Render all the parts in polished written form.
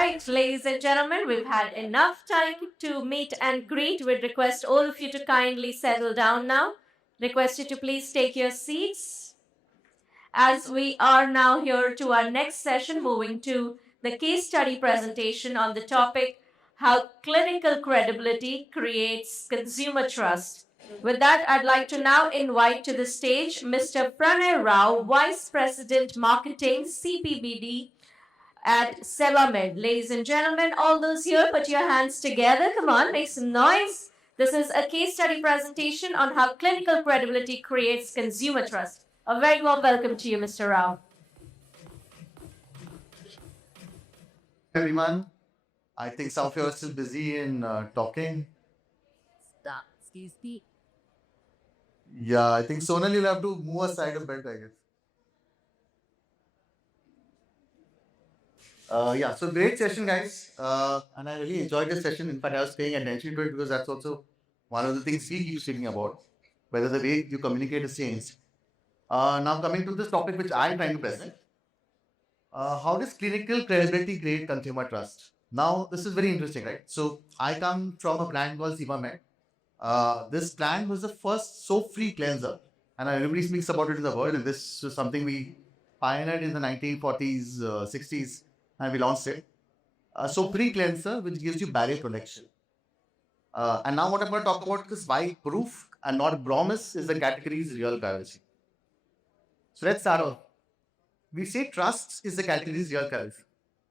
Right, ladies and gentlemen, we've had enough time to meet and greet. We'd request all of you to kindly settle down now. Request you to please take your seats as we are now here to our next session, moving to the case study presentation on the topic how clinical credibility creates consumer trust. With that, I'd like to now invite to the stage Mr. Pranay Rao, Vice President Marketing, CPBD at Sebamed. Ladies and gentlemen, all those here, put your hands together. Come on, make some noise. This is a case study presentation on how clinical credibility creates consumer trust. A very warm welcome to you, Mr. Rao. Everyone. I think some of you are still busy in talking. Stop. Excuse me. Yeah, I think Sonal, you'll have to move aside a bit, I guess. Yeah, so great session, guys. And I really enjoyed this session. In fact, I was paying attention to it because that's also one of the things we keep speaking about, whether the way you communicate is changed. Now, coming to this topic which I'm trying to present, how does clinical credibility create consumer trust? Now, this is very interesting, right? So, I come from a brand called Sebamed. This brand was the first soap-free cleanser, and everybody speaks about it in the world. And this was something we pioneered in the 1940s, 60s, and we launched it. Soap-free cleanser, which gives you barrier protection. And now what I'm going to talk about is why proof and not promise is the category's real currency. So let's start off. We say trust is the category's real currency.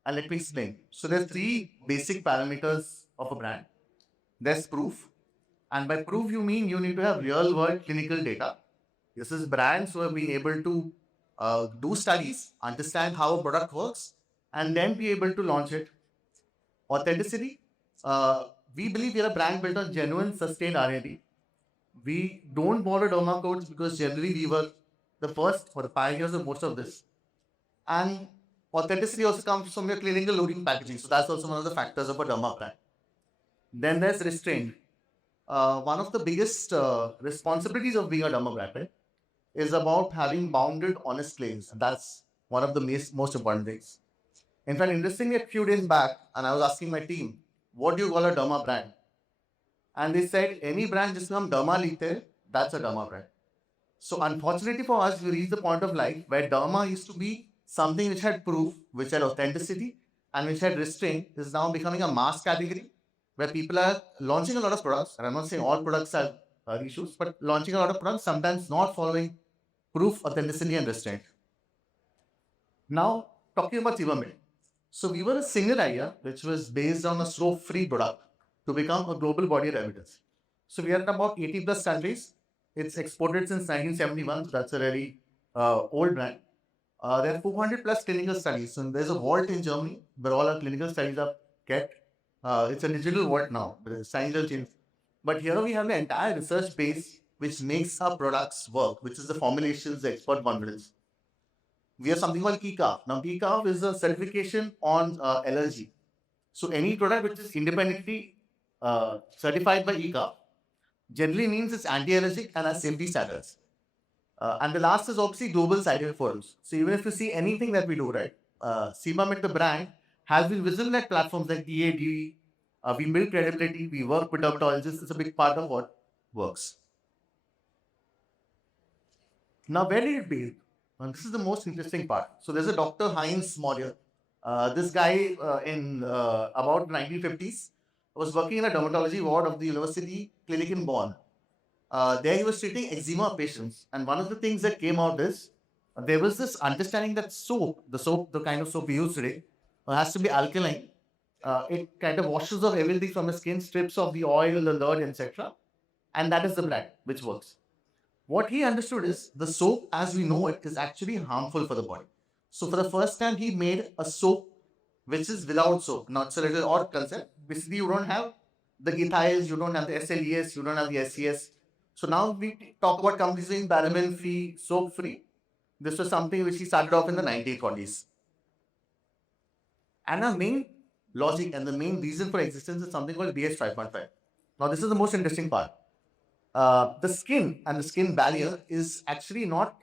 And let me explain. So there's three basic parameters of a brand. There's proof, and by proof, you mean you need to have real world clinical data. This is brands who have been able to do studies, understand how a product works, and then be able to launch it. Authenticity. We believe we are a brand built on genuine, sustained R&D. We don't borrow derma codes because generally we were the first or the pioneers of most of this. And authenticity also comes from your clinical loading packaging. So that's also one of the factors of a derma brand. Then there's restraint. One of the biggest responsibilities of being a derma brand, right, is about having bounded, honest claims. And that's one of the most important things. In fact, interestingly, a few days back, and I was asking my team, what do you call a derma brand? And they said, any brand just come derma lite, that's a derma brand. So unfortunately for us, we reached the point of life where derma used to be something which had proof, which had authenticity, and which had restraint, is now becoming a mass category where people are launching a lot of products. And I'm not saying all products have issues, but launching a lot of products, sometimes not following proof, authenticity, and restraint. Now, talking about Sebamed. So we were a single idea which was based on a soap-free product to become a global body of evidence. So we are in about 80 plus countries. It's exported since 1971. So that's a very old brand. There are 400 plus clinical studies. So there's a vault in Germany where all our clinical studies are kept. It's a digital vault now, but it's science will change. But here we have the entire research base which makes our products work, which is the formulations, the expert confidence. We have something called KeyCarve. Now, KeyCarve is a certification on allergy. So any product which is independently certified by ECA generally means it's anti-allergic and has safety standards. And the last is obviously global scientific forums. So even if you see anything that we do, right, Sebamed, the brand, has been visible at platforms like DAD. We build credibility. We work with dermatologists. It's a big part of what works. Now, where did it build? And this is the most interesting part. So there's a Dr. Heinz model. This guy in about 1950s was working in a dermatology ward of the university clinic in Bonn. There he was treating eczema patients. And one of the things that came out is there was this understanding that soap, the kind of soap we use today, has to be alkaline. It kind of washes off everything from the skin, strips off the oil, the dirt, etc. And that is the brand which works. What he understood is the soap, as we know it, is actually harmful for the body. So for the first time, he made a soap which is without soap. Now it's a little odd concept. Basically, you don't have the ethyls, you don't have the SLES, you don't have the SCS. So now we talk about companies doing paraben free, soap free. This was something which he started off in the 1940s. And our main logic and the main reason for existence is something called BH 5.5. Now, this is the most interesting part. The skin and the skin barrier is actually not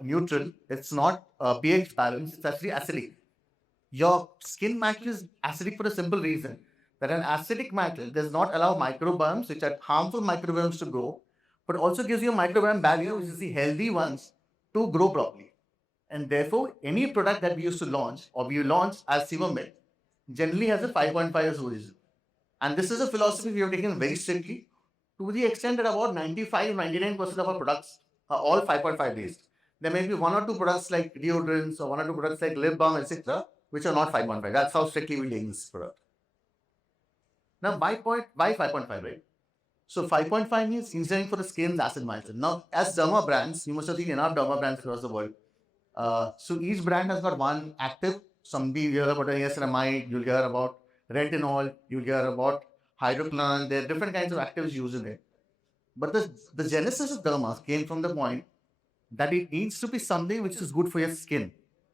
neutral. It's not pH balanced. It's actually acidic. Your skin macule is acidic for a simple reason that an acidic macule does not allow microbiomes, which are harmful microbiomes, to grow, but also gives you a microbiome barrier, which is the healthy ones, to grow properly. And therefore, any product that we used to launch or we launch as Sebamed generally has a 5.5 years origin. And this is a philosophy we have taken very strictly to the extent that about 95-99% of our products are all 5.5 based. There may be one or two products like deodorants or one or two products like lip balm, etc., which are not 5.5. That's how strictly we take this product. Now, why 5.5, right? So 5.5 means engineering for the skin's acid mindset. Now, as derma brands, you must have seen enough derma brands across the world. So each brand has got one active. Somebody you hear about niacinamide, you'll hear about retinol, you'll hear about hydroquinone. There are different kinds of actives used in it. But the genesis of derma came from the point that it needs to be something which is good for your skin.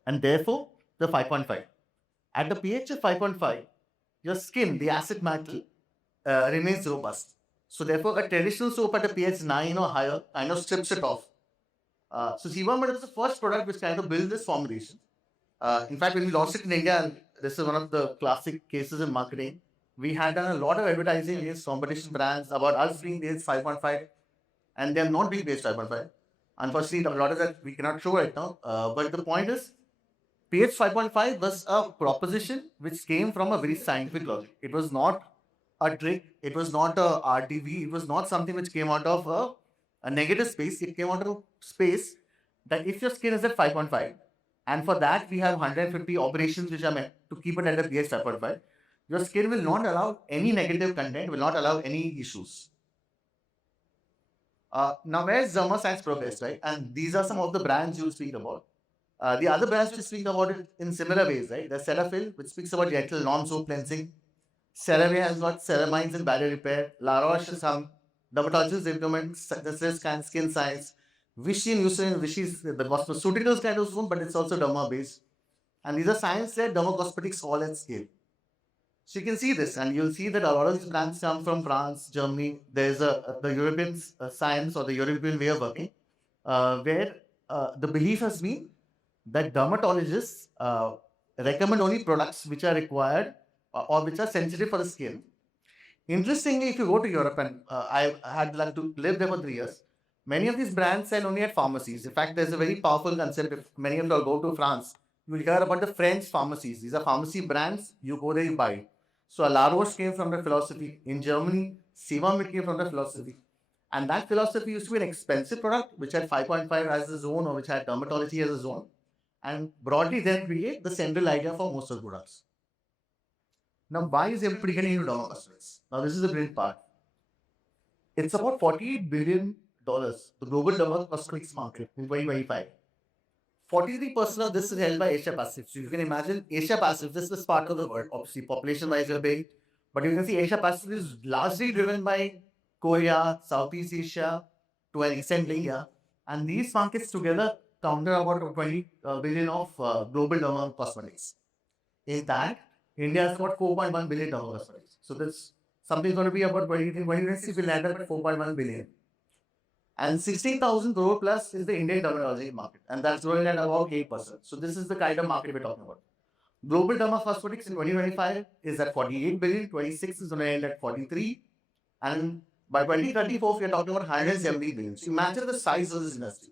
And therefore, the 5.5. At the pH of 5.5, your skin, the acid mantle, remains robust. So therefore, a traditional soap at a pH 9 or higher kind of strips it off. So Sebamed is the first product which kind of built this formulation. In fact, when we launched it in India, and this is one of the classic cases in marketing, we had done a lot of advertising against competition brands about us being based 5.5, and they are not being based 5.5. Unfortunately, a lot of that we cannot show right now. But the point is, pH 5.5 was a proposition which came from a very scientific logic. It was not a trick, it was not a RTV, it was not something which came out of a negative space. It came out of a space that if your skin is at 5.5, and for that we have 150 operations which are meant to keep it at a pH 5.5, your skin will not allow any negative content, will not allow any issues. Now, where's Derma Science progressed, right? And these are some of the brands you speak about. The other brands to speak about it in similar ways, right? There's Cetaphil, which speaks about gentle non-soap cleansing. CeraVe has got ceramides and barrier repair. La Roche is some dermatologists implement skin science. Vichy and Eucerin, Vichy is the cosmeceuticals kind of soap, but it's also derma based. And these are science-led derma cosmetics all at scale. So you can see this, and you'll see that a lot of these brands come from France, Germany. There's the European science or the European way of working, where the belief has been that dermatologists recommend only products which are required or which are sensitive for the skin. Interestingly, if you go to Europe, and I had luck to live there for 3 years, many of these brands sell only at pharmacies. In fact, there's a very powerful concept. If many of you all go to France, you will hear about the French pharmacies. These are pharmacy brands. You go there, you buy it. So La Roche came from the philosophy. In Germany, Sebamed came from the philosophy. And that philosophy used to be an expensive product, which had 5.5 as a zone or which had dermatology as a zone. And broadly then create the central idea for most of the products. Now, why is everybody getting into derma cosmetics? Now, this is the brilliant part. It's about $48 billion, the global derma cosmetics market in 2025. 43% of this is held by Asia Pacific. So you can imagine Asia Pacific, this is part of the world. Obviously, population wise, are big. But you can see Asia Pacific is largely driven by Korea, Southeast Asia, to an extent India. And these markets together counter about 20 billion of global derma cosmetics. In that, India has got 4.1 billion derma cosmetics. So this something is going to be about 2026 will land up at 4.1 billion. And 16,000 crore plus is the Indian dermatology market, and that's growing at about 8%. So this is the kind of market we're talking about. Global derma cosmetics in 2025 is at 48 billion, 26 is going to end at 43, and by 2034 we are talking about 170 billion. So imagine the size of this industry.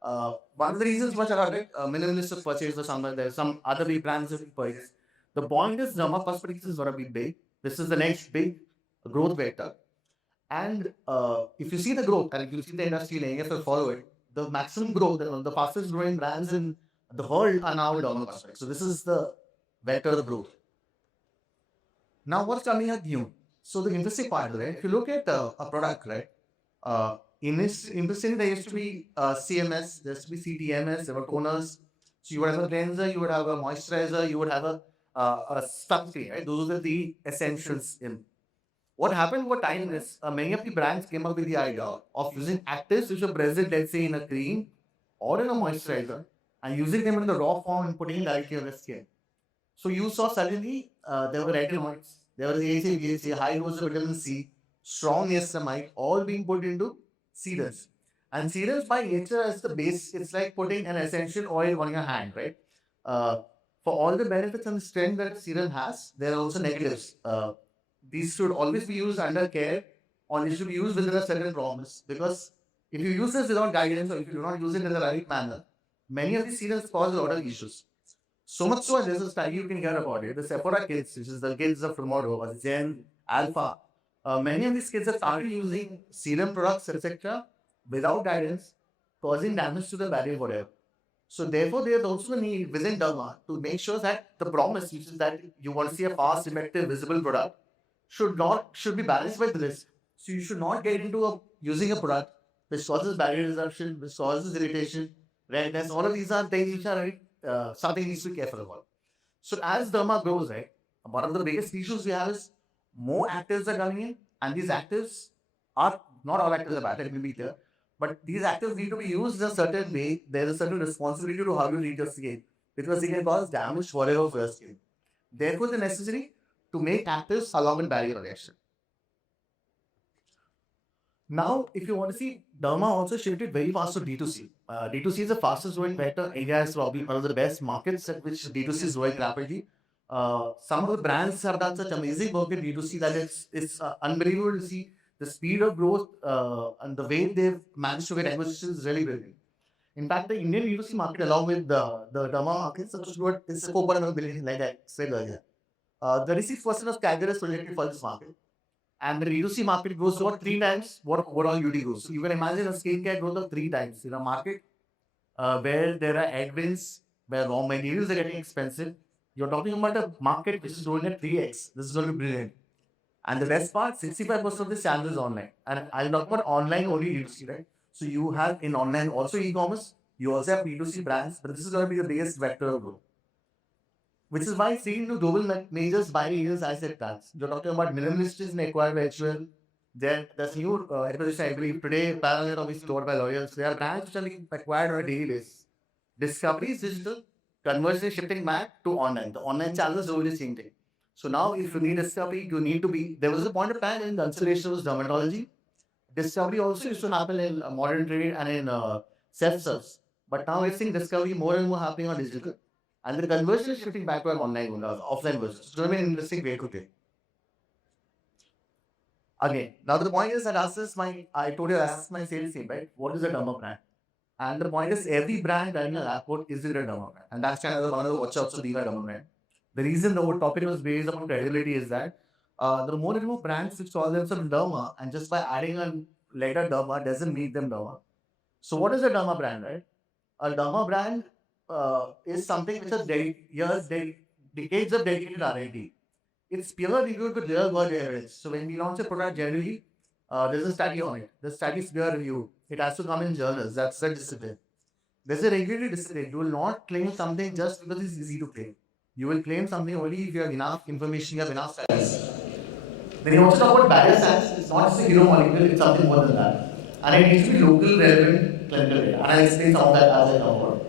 One of the reasons much about it, minimalist of purchase or somewhere there's some other big brands of purchase. The point is derma cosmetics is going to be big. This is the next big growth vector. And if you see the growth, and if you see the industry in AFL follow it, the maximum growth, the fastest growing brands in the world are now derma cosmetics. So this is the vector of the growth. Now, what's coming up new? So the interesting part, right? If you look at a product, right? Interestingly, there used to be CMS, there used to be CTMS, there were toners. So you would have a cleanser, you would have a moisturizer, you would have a sunscreen, right? Those are the essentials in. What happened over time is many of the brands came up with the idea of using actives which are present, let's say, in a cream or in a moisturizer, and using them in the raw form and putting it directly on the skin. So you saw suddenly there were retinoids, there was ACA, BACA, high dose of vitamin C, strong niacinamide, all being put into serums. And serums by nature as the base, it's like putting an essential oil on your hand, right? For all the benefits and the strength that serum has, there are also negatives. These should always be used under care, or they should be used within a certain promise. Because if you use this without guidance, or if you do not use it in the right manner, many of these serums cause a lot of issues. So much so, there's a study you can hear about it. The Sephora kids, which is the kids of tomorrow, or Gen Alpha, many of these kids have started using serum products, etc., without guidance, causing damage to the body forever. So therefore, there is also a need within Dharma to make sure that the promise, which is that you want to see a fast, effective, visible product, should be balanced with risk. So you should not get into using a product which causes barrier disruption, which causes irritation, redness. All of these are things which are something needs to be careful about. So as Dharma grows, right, one of the biggest issues we have is more actives are coming in, and these actives are not all actives are bad. Let me be clear. But these actives need to be used in a certain way. There is a certain responsibility to how you treat your skin because they can cause damage forever for your skin. Therefore, it's necessary to make actives allow in barrier reaction. Now, if you want to see, Derma also shifted very fast to D2C. D2C is the fastest growing vector. India is probably one of the best markets at which D2C is growing rapidly. Some of the brands have done such amazing work in D2C that it's unbelievable to see the speed of growth and the way they've managed to get acquisitions is really brilliant. In fact, the Indian D2C market, along with the Derma market, is a $4.1 billion, like I said earlier. 36% of category is projected for this market. And the D2C market grows about 3 times what overall UD grows. So you can imagine a skincare growth of 3 times in a market where there are headwinds, where raw materials are getting expensive. You're talking about a market which is growing at 3x. This is going to be brilliant. And the best part, 65% of this channel is online. And I'll talk about online only D2C, right? So you have in online also e-commerce, you also have B2C brands, but this is going to be the biggest vector of growth. Which is why seeing the global majors buying Indian asset plans. You're talking about minimalists in acquired by HUL. Then there's new acquisition, I believe. Today, Pranay obviously stored by lawyers. There are brands which are being acquired on a daily basis. Discovery is digital, conversion is shifting back to online. The online channel is always changing. So now, if you need discovery, you need to be. There was a point of time in consideration was dermatology. Discovery also used to happen in modern trade and in self-service. But now we're seeing discovery more and more happening on digital. And the conversion is shifting back to an online offline version. It's going to be an interesting way to take. Again, now the point is that I told you I asked my sales team, right? What is a Dharma brand? And the point is every brand running an airport is it a Dharma brand? And that's kind of one of the watch-outs of being a Dharma brand. The reason the whole topic was based upon credibility is that the more and more brands which call themselves Dharma, and just by adding a letter Dharma doesn't make them Dharma. So what is a Dharma brand, right? A Dharma brand is something which has decades of dedicated R&D. It's peer reviewed with real world evidence. So when we launch a product generally, there's a study on it. The study is peer reviewed. It has to come in journals. That's the discipline. There's a regulatory discipline. You will not claim something just because it's easy to claim. You will claim something only if you have enough information, you have enough studies. When you also talk about barrier science, it's not just a hero molecule, it's something more than that. And it needs to be local, relevant, clinical data. And I'll explain some of that as I come forward.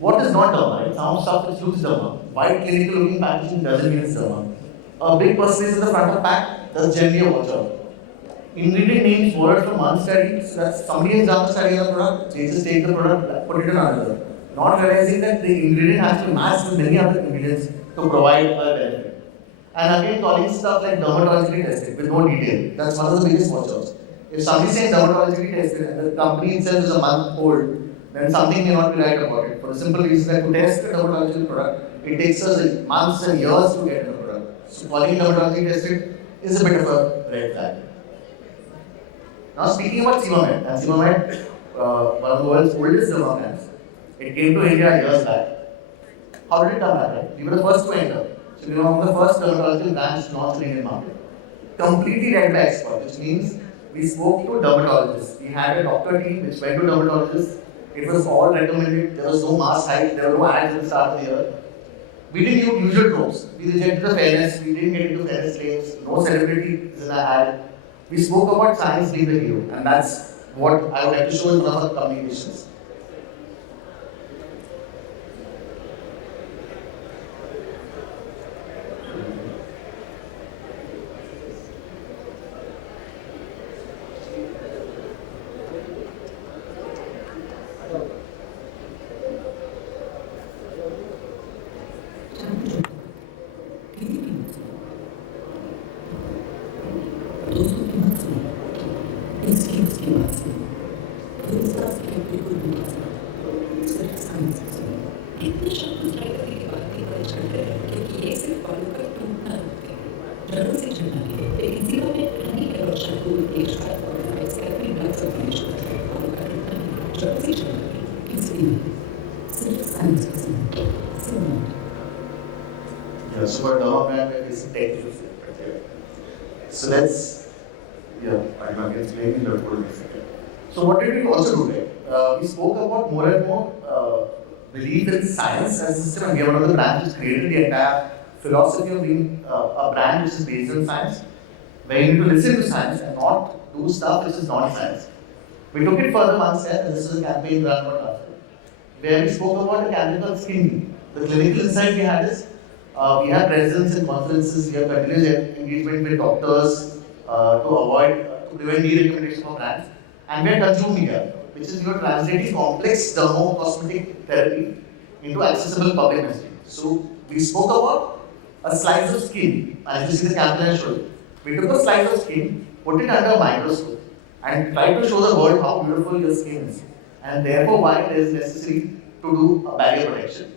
What is not derma, right? Some stuff which looks derma. White clinical looking packaging doesn't mean it's derma. A big percentage in the front of pack, that's generally a watch out. Ingredient names borrowed from one study, so that's somebody has done a study on a product, they just take the product, put it in another. Not realizing that the ingredient has to match with many other ingredients to provide a benefit. And again, calling stuff like dermatologically tested with no detail. That's one of the biggest watch outs. If somebody says dermatologically tested and the company itself is a month old, then something may not be right about it. For the simple reason that to test a dermatological product, it takes us months and years to get the product. So calling dermatologically tested is a bit of a red flag. Now speaking about Sebamed, and Sebamed, one of the world's oldest derma brands, it came to India years back. How did it come back? Right? We were the first to enter. So we were one of the first dermatological brands to launch in the Indian market. Completely led by experts, which means we spoke to dermatologists. We had a doctor team which went to dermatologists. It was all recommended. There was no mass hype. There were no ads at the start of the year. We didn't use usual tropes. We rejected the fairness. We didn't get into fairness claims. No celebrity is in the ad. We spoke about science being the hero, and that's what I would like to show in one of our communications. Yeah, so for development, it's technical. So let's, yeah, I can explain in the full second. So what did we also do there? We spoke about more and more belief in science as a system, and we are one of the branches created the entire philosophy of being a brand which is based on science, where you need to listen to science and not do stuff which is not science. We took it further one step, and this is a campaign run for us, where we spoke about a chemical skin. The clinical insight we had is we have presence in conferences, we have continuous engagement with doctors to prevent de-recommendation of brands, and we have consumer media, which is translating complex dermo-cosmetic therapy into accessible public messaging. So we spoke about a slice of skin, and if you see the campaign I showed you, we took a slice of skin, put it under a microscope, and tried to show the world how beautiful your skin is, and therefore why it is necessary to do a barrier protection.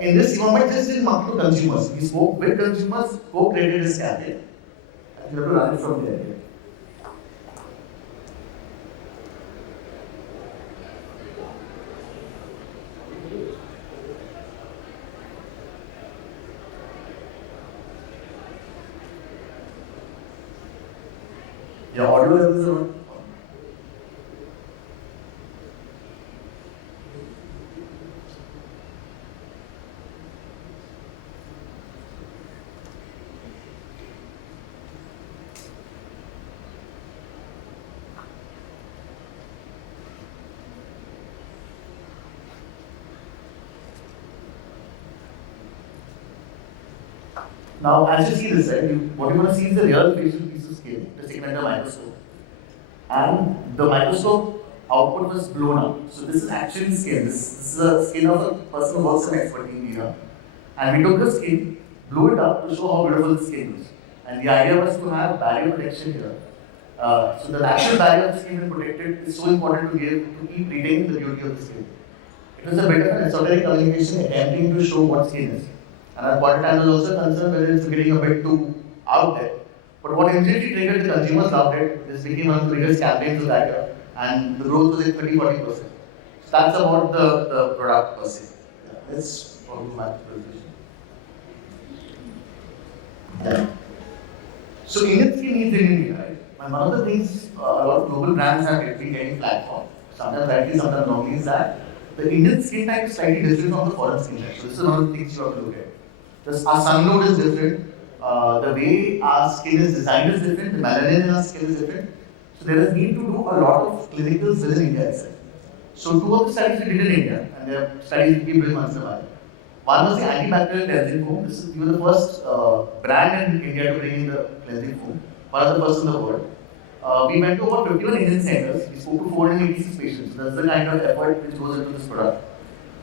In this Sebamed just didn't market to consumers. We spoke with consumers, co-created this campaign. And you have to run it from there. Your audio levels are on. Now, as you see this, right, what you want to see is the real facial piece of skin, the taken under microscope. And the microscope output was blown up. So this is actually skin. This is a skin of a person who works in expert team here. And we took the skin, blew it up to show how beautiful the skin is. And the idea was to have barrier protection here. So the natural barrier of the skin is protected is so important to keep retaining the beauty of the skin. It was a bit of an esoteric communication attempting to show what skin is. And at point time was also concerned whether it's getting a bit too out there. But what immediately triggered the consumers loved it. This became one of the biggest campaigns of that year. And the growth was like 30-40%. So that's about the product per se. Yeah, let's probably my presentation. Yeah. So Indian skin needs Indian media, right? And one of the things a lot of global brands have been getting platform, sometimes rightly, sometimes wrongly, is that the Indian skin type is slightly different from the foreign skin type. So this is one of the things you have to look at. Our sun load is different, the way our skin is designed is different, the melanin in our skin is different. So there is need to do a lot of clinicals within India itself. So two of the studies we did in India, and they are studies we keep doing once in a while. One was the antibacterial cleansing foam. We were the first brand in India to bring in the cleansing foam. One of the first in the world. We went to about 51 Indian centers. We spoke to 486 patients. So that's the kind of effort which goes into this product.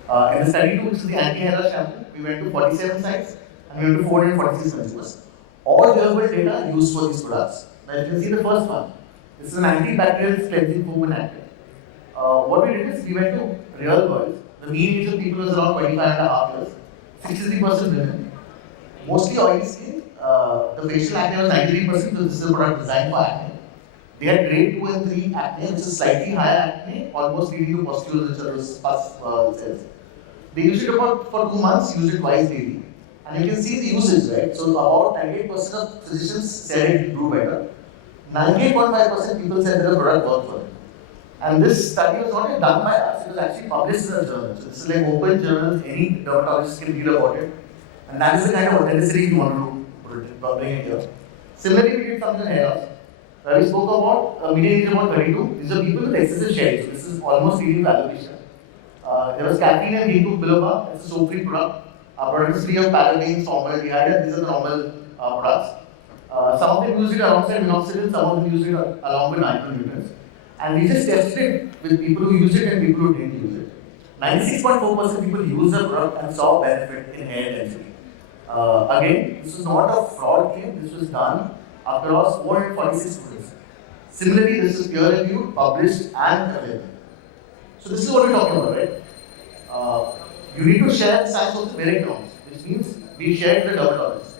In the study 2, which is the anti-hair shampoo, we went to 47 sites and we went to 446 consumers. All real-world data used for these products. Now you can see the first one. This is an antibacterial cleansing foam and active. What we did is we went to real world. The mean age of people was around 25 and a half years. 63% women. Mostly oily skin. The facial acne was 93%, so this is a product designed for acne. They had grade 2 and 3 acne, which is slightly higher acne, almost leading to pustules, which are those pus cells. They used it about for 2 months, used it twice daily. And you can see the usage, right? So about 98% of physicians said it grew better. 98.5% people said that the product worked for them. And this study was not done by us, it was actually published in a journal. So this is like open journals, any dermatologist can read about it. And that is the kind of authenticity we want to bring it here. Similarly, we did something in hair loss. We spoke about a median age about 32. These are people with excessive shedding. So this is almost leading to alopecia. There was caffeine and D2 biloba. It's a soap-free product. Our product is free of parabens, formaldehyde. These are the normal products. Some of them use it alongside minoxidil. Some of them use it along with micronutrients. And we just tested it with people who use it and people who didn't use it. 96.4% people use the product and saw benefit in hair density. Again, this is not a fraud claim. This was done across 446 students. Similarly, this is peer reviewed, published, and available. So this is what we're talking about, right? Uh, you need to share science of the parent terms, which means we share it with dermatologists.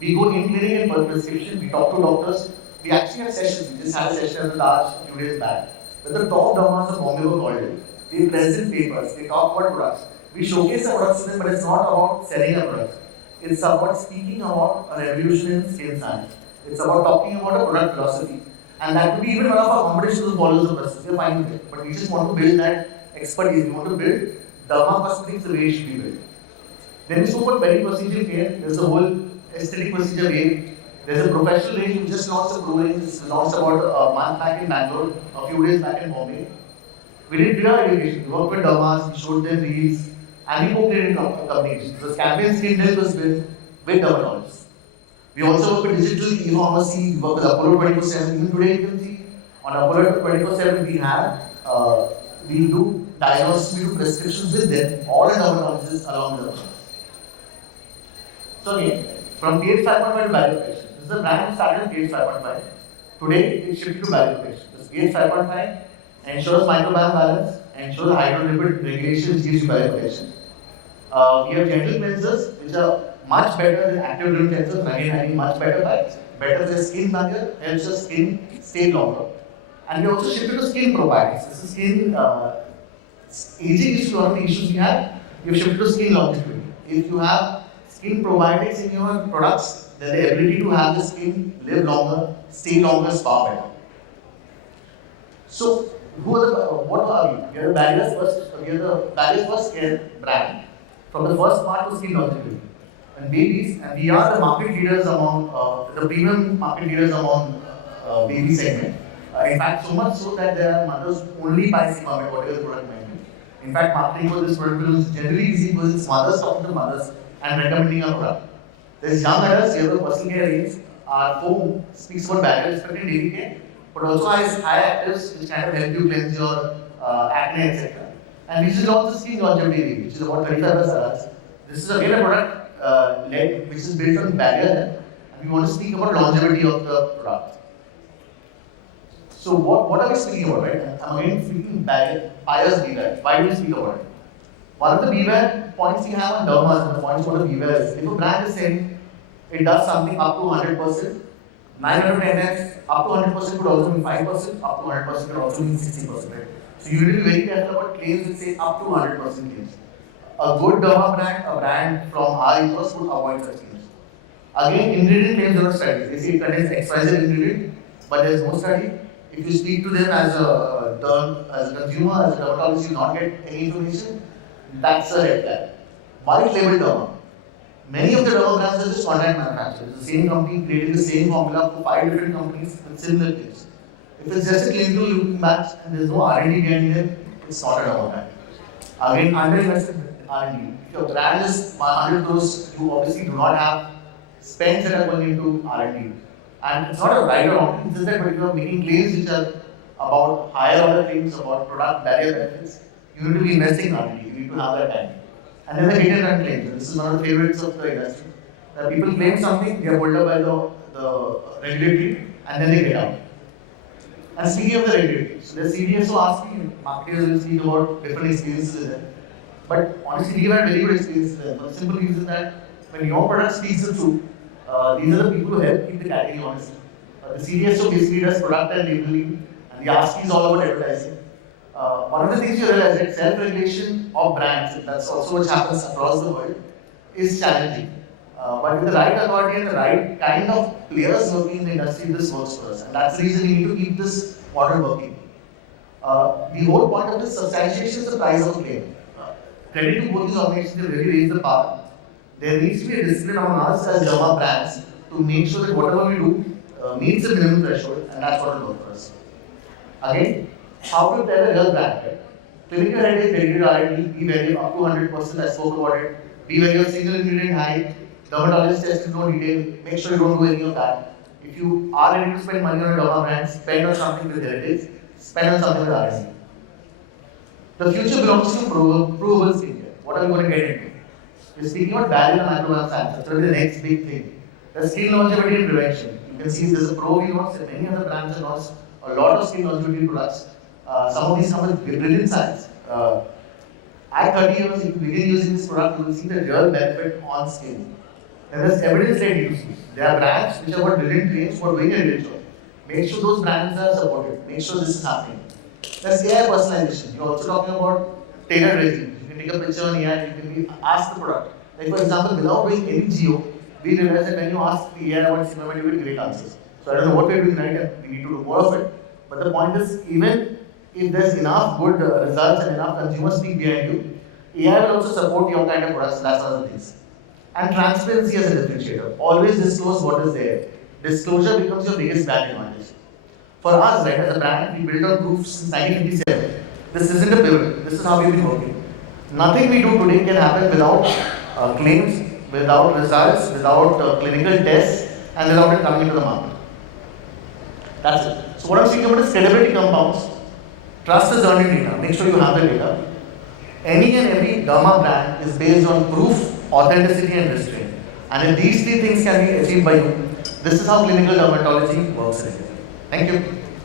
We go in clinic and per prescription, we talk to doctors. We actually have sessions. We just had a session at the last few days back. Where the top dermas of Bombay were called in. They present papers, they talk about products. We showcase the products to them, but it's not about selling a product. It's about speaking about a revolution in skin science. It's about talking about a product philosophy. And that could be even one of our competitions who follows the process. We're fine with it. But we just want to build that expertise. We want to build derma cosmetics the way it should be built. Then we spoke about peri-procedure care. There's a whole aesthetic procedure range. There's a professional range. We just launched a pro range. It's launched about a month back in Bangalore, a few days back in Bombay. We did peer education. We worked with dermas, we showed them reels, and we co-created companies. So campaign skin health was built with dermatologists. We also work with digital e-pharmacy. We work with Apollo 24/7. Even today, you can see on Apollo 24/7 we do diagnosis, we do prescriptions with them, all the dermatologists along the way. So again, from pH 5.5 to barrier protection. This is a brand that started in pH 5.5. Today it shifted to barrier protection. This pH 5.5 ensures microbiome balance, ensures hydrolipid regulation, which gives you barrier protection. We have gentle cleansers, which are much better than active drink cleansers. Again, I mean much better better for skin barrier, helps your skin stay longer. And we also shifted to skin probiotics. This is skin aging is one of the issues we have. We have shifted to skin longevity. If you have skin probiotics in your products, then the ability to have the skin live longer, stay longer is far better. So, what are we? We are the barriers first care brand from the first part to skin longevity and babies, and we are the market leaders among the premium market leaders among baby segment. In fact, so much so that there are mothers who only buy Sebamed, whatever the product might be. In fact, marketing for this product is generally easy because it's mothers talking to mothers and recommending a product. There's young adults, we have the personal care range. Our foam speaks about barrier respecting daily care, but also has high actives which kind of help you cleanse your acne, etc. And we just launched the skin longevity range, which is about 35 plus adults. This is again a product which is built on barrier, and we want to speak about longevity of the product. So what are we speaking about, right? I'm again speaking buyer's beware. Why do we speak about it? One of the beware points we have on dermas and the points for the beware is if a brand is saying it does something up to 100%, 9 out of 10 times up to 100% could also mean 5%, up to 100% could also mean 60%, right? So you need to be very careful about claims which say up to 100% claims. A good derma brand, a brand from our ethos would avoid such claims. Again, ingredient claims are not studies. They say it contains XYZ ingredient, but there is no study. If you speak to them as a consumer, as a dermatologist, you not get any information, that's a red flag. White label derma. Many of the derma brands are just contract manufacturers. The same company creating the same formula for 5 different companies with similar claims. If it's just a clinical looking match and there's no R&D behind it, it's not a derma brand. Again, underinvested R&D. If your brand is 100 crores, you obviously do not have spends that are going into R&D. And it's not a right or wrong, it's just that when you are making claims which are about higher order claims, about product barrier benefits, you need to be investing in R&D, you need to have that time. And then the hit and run claims. This is one of the favorites of the industry. That people claim something, they are pulled up by the regulatory, and then they get out. And speaking of the regulatory, so the CDSO asking, marketers will speak about different experiences with them. But honestly, we have had very good experiences with them. For the simple reason that when your product speaks the truth, these are the people who help keep the category honest. The CDSO basically does product and labeling, and the ASCII is all about advertising. One of the things you realize that self-regulation of brands, and that's also what happens across the world, is challenging. But with the right authority and the right kind of players working in the industry, this works for us. And that's the reason we need to keep this model working. The whole point of this substantiation is the price of claim. Credit to both these organizations, they really raised the bar. There needs to be a discipline on us as derma brands to make sure that whatever we do meets the minimum threshold, and that's what will work for us. Again, how to tell a real brand, right? Clinical heritage, dedicated R&D, be very up to 100%, I spoke about it. Be very single ingredient high, dermatologist test in no detail, make sure you don't do any of that. If you are ready to spend money on a derma brand, spend on something with heritage, spend on something with R&D. The future belongs to provable skincare. What are we going to get into? We're speaking about barrier and microbiome science. That's really the next big thing. The skin longevity and prevention. You can see there's a Pro we launched, many other brands have launched a lot of skin longevity products. Some of these come with brilliant science. At 30 years, if you begin using this product, you will see the real benefit on skin. Then there's evidence-led use. There are brands which have got brilliant claims for doing a great job. Make sure those brands are supported. Make sure this is happening. There's AI personalization. You're also talking about tailored rating. You can take a picture on AI, you can be ask the product. Like for example, without doing any geo, we realize that when you ask the AI about Sebamed, you get great answers. So I don't know what we're doing right, and we need to do more of it. But the point is, even if there's enough good results and enough consumers speak behind you, AI will also support your kind of products. That's one of the things. And transparency as a differentiator. Always disclose what is there. Disclosure becomes your biggest brand advantage. For us, right, as a brand, we built on proof since 1957. This isn't a pivot. This is how we've been working. Nothing we do today can happen without claims, without results, without clinical tests, and without it coming into the market. That's it. So what I'm speaking about is credibility compounds. Trust is earned in data. Make sure you have the data. Any and every derma brand is based on proof, authenticity, and restraint. And if these three things can be achieved by you, this is how clinical dermatology works. Thank you.